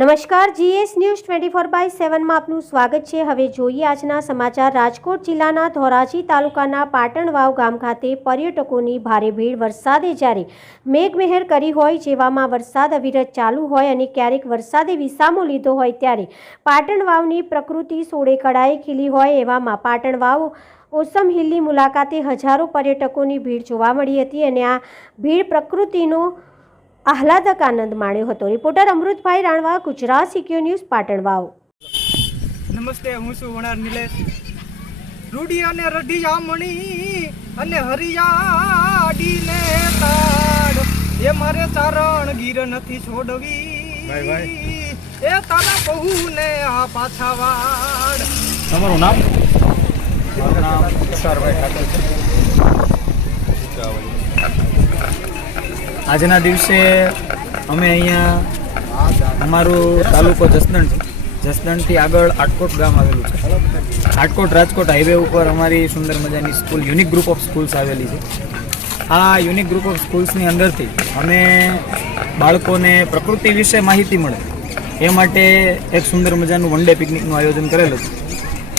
નમસ્કાર, GS news 24/7 માં આપનું સ્વાગત છે। હવે જોઈએ આજના સમાચાર। રાજકોટ જિલ્લાના ધોરાજી તાલુકાના પાટણ વાવ ગામ ખાતે પર્યટકોની ભારે ભીડ। વરસાદે જ્યારે મેઘમહેર કરી હોય, જેવામાં વરસાદ અવિરત ચાલુ હોય અને ક્યારેક વરસાદે વિસામો લીધો હોય, ત્યારે પાટણ વાવની પ્રકૃતિ સોળે કળાએ ખીલી હોય, એવામાં પાટણ વાવ ઓસમ હિલની મુલાકાતે હજારો પર્યટકોની ભીડ જોવા મળી હતી અને આ ભીડ પ્રકૃતિનો આહલાદક આનંદ માણ્યો હતો। Reporter Amritbhai Ranva, Gujarat secure news, Patan Vav. નમસ્તે, હું છું વણાર નિલેશ। રૂડી અને રઢિયા મણી અને હરિયાડીને તાડ, એ મારે ચારણ ગીર નથી છોડવી, એ તારા બહુને આ પાછા વાડ। તમારું નામ? મારું નામ સરભાઈ ઠાકોર છે। આજના દિવસે અમે અહીંયા અમારું તાલુકો જસદણ છે, જસદણથી આગળ આટકોટ ગામ આવેલું છે। આટકોટ રાજકોટ હાઈવે ઉપર અમારી સુંદર મજાની school unique group of schools આવેલી છે। આ યુનિક ગ્રુપ ઓફ સ્કૂલ્સની અંદરથી અમે બાળકોને પ્રકૃતિ વિશે માહિતી મળે એ માટે એક સુંદર મજાનું વન ડે પિકનિકનું આયોજન કરેલું છે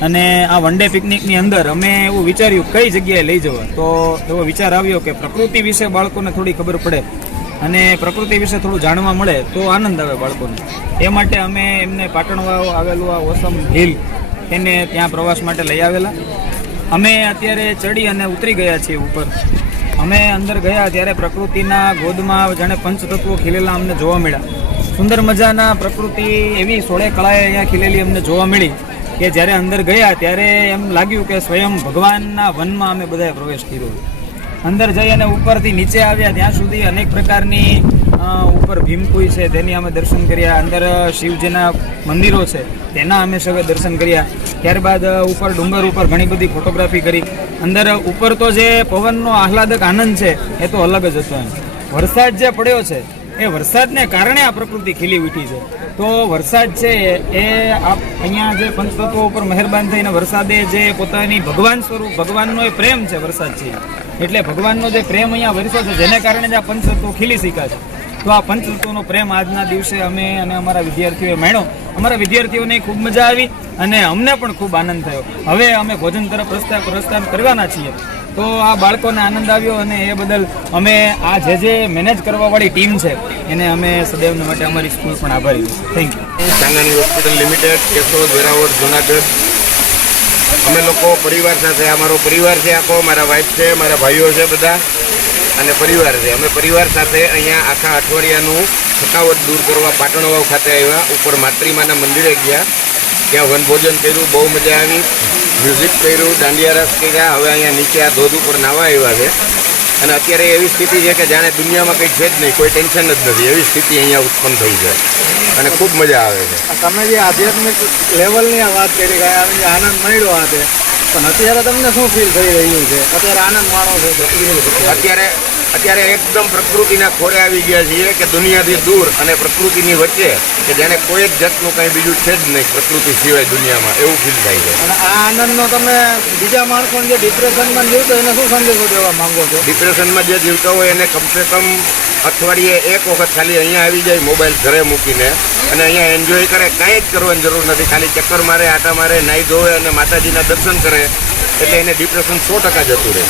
અને આ વન ડે પિકનિકની અંદર અમે એવું વિચાર્યું કઈ જગ્યાએ લઈ જવા, તો એવો વિચાર આવ્યો કે પ્રકૃતિ વિશે બાળકોને થોડી ખબર પડે અને પ્રકૃતિ વિશે થોડું જાણવા મળે તો આનંદ આવે બાળકોને। એ માટે અમે એમને પાટણ વાવ આવેલું આ ઓસમ હિલ એને ત્યાં પ્રવાસ માટે લઈ આવેલા। અમે અત્યારે ચડી અને ઉતરી ગયા છીએ ઉપર। અમે અંદર ગયા ત્યારે પ્રકૃતિના ગોદમાં જાણે પંચતત્વો ખીલેલા અમને જોવા મળ્યા। સુંદર મજાના પ્રકૃતિ એવી સોળે કળાએ અહીંયા ખીલેલી અમને જોવા મળી કે જ્યારે અંદર ગયા ત્યારે એમ લાગ્યું કે સ્વયં ભગવાનના વનમાં અમે બધાએ પ્રવેશ કર્યો। અંદર જઈ અને ઉપરથી નીચે આવ્યા ત્યાં સુધી અનેક પ્રકારની ઉપર ભીમકુઈ છે તેની અમે દર્શન કર્યા, અંદર શિવજીના મંદિરો છે તેના અમે સૌએ દર્શન કર્યા। ત્યારબાદ ઉપર ડુંગર ઉપર ઘણી બધી ફોટોગ્રાફી કરી। અંદર ઉપર તો જે પવનનો આહલાદક આનંદ છે એ તો અલગ જ હતો। વરસાદ જે પડ્યો છે એ વરસાદને કારણે આ પ્રકૃતિ ખીલી ઉઠી છે। તો વરસાદ છે એ અહીંયા જે પંચતત્વો ઉપર મહેરબાન થઈને વરસાદે જે પોતાની ભગવાન સ્વરૂપ, ભગવાનનો એ પ્રેમ છે વરસાદ છે, એટલે ભગવાનનો જે પ્રેમ અહીંયા વરસ્યો છે જેને કારણે જ આ પંચતત્વો ખીલી શીખ્યા છે। તો આ પંચતત્વોનો પ્રેમ આજના દિવસે અમે અને અમારા વિદ્યાર્થીઓએ માણ્યો। અમારા વિદ્યાર્થીઓને ખૂબ મજા આવી અને અમને પણ ખૂબ આનંદ થયો। હવે અમે ભોજન તરફ પ્રસ્થાન કરવાના છીએ, તો આ બાળકોને આનંદ આવ્યો અને એ બદલ અમે આ જે મેનેજ કરવાવાળી ટીમ છે એને અમે સદૈવને માટે અમારી સ્કૂલ પણ આભારી છે। Thank you. ચાંગાની હોસ્પિટલ લિમિટેડ, કેશોદ, વેરાવળ, જુનાગઢ। અમે લોકો પરિવાર સાથે, અમારો પરિવાર છે આખો, મારા વાઈફ છે, મારા ભાઈઓ છે બધા અને પરિવાર છે। અમે પરિવાર સાથે અહીંયા આખા અઠવાડિયાનું થકાવટ દૂર કરવા પાટણ વાવ ખાતે આવ્યા। ઉપર માતૃમાના મંદિરે ગયા, ત્યાં વનભોજન કર્યું, બહુ મજા આવી, મ્યુઝિક કર્યું, દાંડિયા રાસ કર્યા। હવે અહીંયા નીચે આ ધોધ ઉપર નાવા આવ્યા છે અને અત્યારે એવી સ્થિતિ છે કે જાણે દુનિયામાં કંઈ છે જ નહીં, કોઈ ટેન્શન જ નથી, એવી સ્થિતિ અહીંયા ઉત્પન્ન થઈ છે અને ખૂબ મજા આવે છે। તમે જે આધ્યાત્મિક લેવલની આ વાત કરી ગયા, જે આનંદ મળ્યો આ તે, પણ અત્યારે તમને શું ફીલ થઈ રહ્યું છે? અત્યારે આનંદ માણો છો? અત્યારે એકદમ પ્રકૃતિના ખોરે આવી ગયા છીએ કે દુનિયાથી દૂર અને પ્રકૃતિની વચ્ચે, કે જાણે કોઈ જ જાતનું કંઈ બીજું છે જ નહીં પ્રકૃતિ સિવાય દુનિયામાં, એવું ફીલ થાય છે। અને આ આનંદનો તમે બીજા માણસોને જે ડિપ્રેશનમાં જીવતો એને શું સંદેશો દેવા માંગો છો? ડિપ્રેશનમાં જે જીવતા હોય એને કમસે કમ અઠવાડિયે એક વખત ખાલી અહીંયા આવી જાય મોબાઈલ ઘરે મૂકીને અને અહીંયા એન્જોય કરે, કાંઈ જ કરવાની જરૂર નથી, ખાલી ચક્કર મારે, આટા મારે, નાહી ધોવે અને માતાજીના દર્શન કરે એટલે એને ડિપ્રેશન 100% જતું રહે।